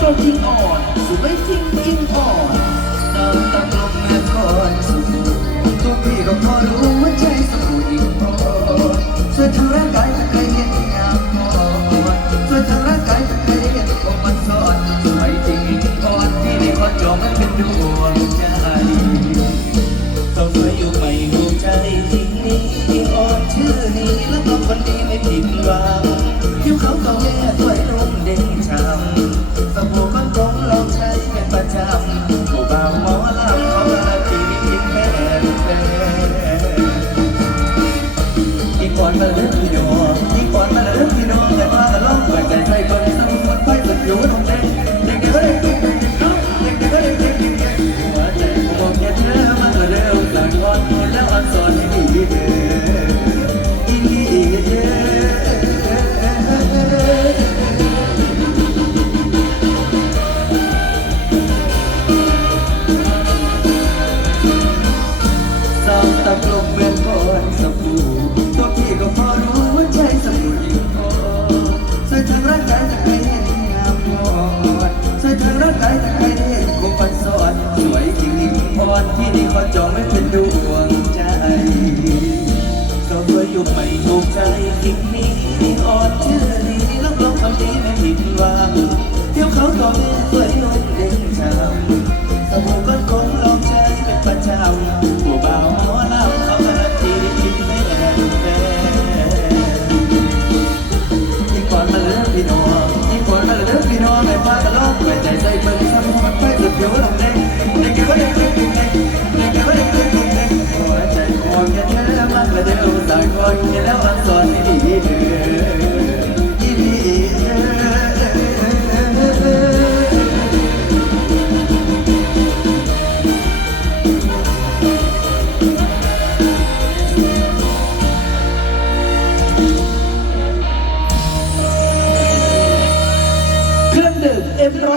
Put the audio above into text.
ตรงยิงอ่อนสวยจริงยิงอ่อนสาวตะกลมเมื่อก่อนสบู่ตัวพี่ก็พอรู้ว่าใจสบู่อีกพอช่วยทำร่างกายถ้าเคยเห็นงามพอช่วยทำร่างกายถ้าเคยเห็นอกมันสอนสวยจริงอ่อนที่ในคอจอมันเป็นดวงใจต้องสวยอยู่ไม่หูใจจริงนี้อ่อนชื่อนี้แล้วก็คนดีไม่ผิดหวัง 얼마나 างร่างกายจะใครเห็นคงปันสอนสวยจริงยิ่งอ่อนที่นี่เขาจองไม่เป็นดวงใจสาวสวยอยู่ไม่ถูกใจจริงนี้อ่อนชื่อนี้รับรองคำนี้ไม่ผิดหวังเที่ยวเขาต่อแม่สวยนุ่มเล่นช้ำสบู่ก้อนคงลองใจเป็นประจำผู้บ่า เครื่องดื่มเอ็มร้อย